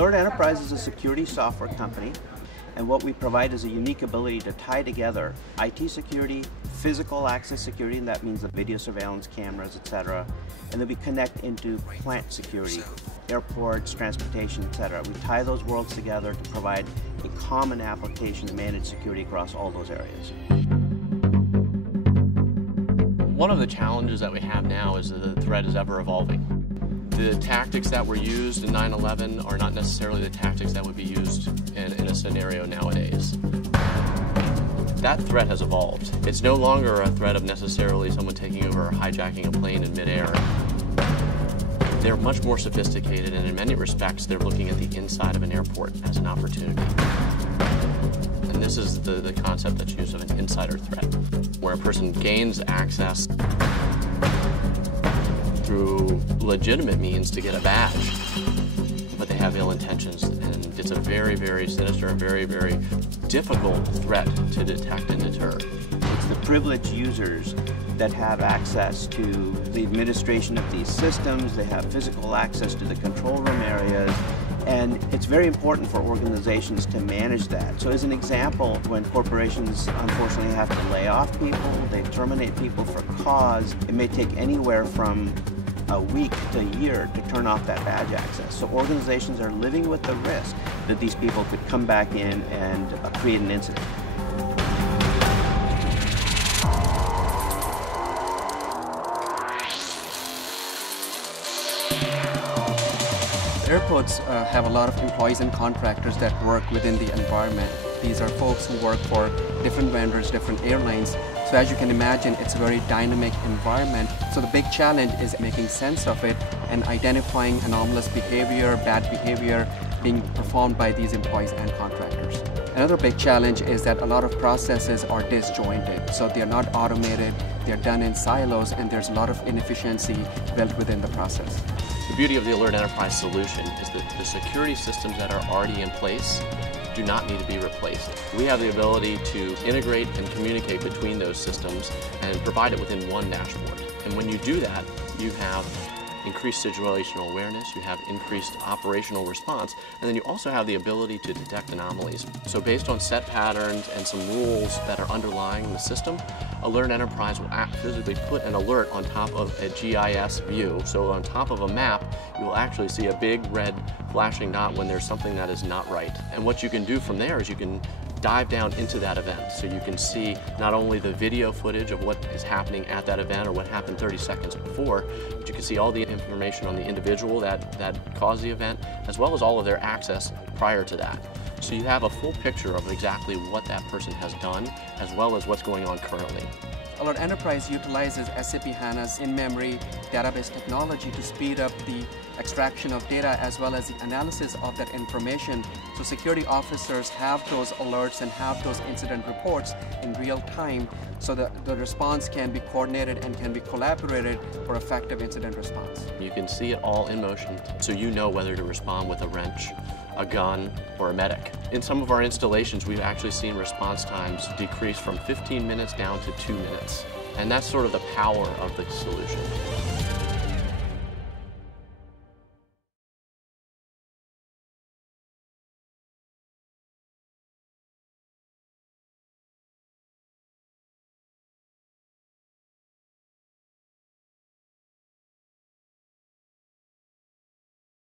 AlertEnterprise is a security software company, and what we provide is a unique ability to tie together IT security, physical access security, and that means the video surveillance cameras, etc., and then we connect into plant security, airports, transportation, etc. We tie those worlds together to provide a common application to manage security across all those areas. One of the challenges that we have now is that the threat is ever evolving. The tactics that were used in 9/11 are not necessarily the tactics that would be used in a scenario nowadays. That threat has evolved. It's no longer a threat of necessarily someone taking over or hijacking a plane in midair. They're much more sophisticated, and in many respects they're looking at the inside of an airport as an opportunity. And this is the concept that's used of an insider threat, where a person gains access through legitimate means to get a badge, but they have ill intentions, and it's a very, very sinister and very, very difficult threat to detect and deter. It's the privileged users that have access to the administration of these systems. They have physical access to the control room areas, and it's very important for organizations to manage that. So as an example, when corporations unfortunately have to lay off people, they terminate people for cause, it may take anywhere from a week to a year to turn off that badge access. So organizations are living with the risk that these people could come back in and create an incident. Airports have a lot of employees and contractors that work within the environment. These are folks who work for different vendors, different airlines. So as you can imagine, it's a very dynamic environment. So the big challenge is making sense of it and identifying anomalous behavior, bad behavior being performed by these employees and contractors. Another big challenge is that a lot of processes are disjointed. So they're not automated, they're done in silos, and there's a lot of inefficiency built within the process. The beauty of the AlertEnterprise solution is that the security systems that are already in place do not need to be replaced. We have the ability to integrate and communicate between those systems and provide it within one dashboard. And when you do that, you have increased situational awareness, you have increased operational response, and then you also have the ability to detect anomalies. So based on set patterns and some rules that are underlying the system, AlertEnterprise will physically put an alert on top of a GIS view. So on top of a map, you will actually see a big red flashing dot when there's something that is not right. And what you can do from there is you can dive down into that event, so you can see not only the video footage of what is happening at that event or what happened 30 seconds before, but you can see all the information on the individual that caused the event, as well as all of their access prior to that. So you have a full picture of exactly what that person has done, as well as what's going on currently. AlertEnterprise utilizes SAP HANA's in-memory database technology to speed up the extraction of data as well as the analysis of that information, so security officers have those alerts and have those incident reports in real time, so that the response can be coordinated and can be collaborated for effective incident response. You can see it all in motion, so you know whether to respond with a wrench, a gun, or a medic. In some of our installations, we've actually seen response times decrease from 15 minutes down to 2 minutes. And that's sort of the power of the solution.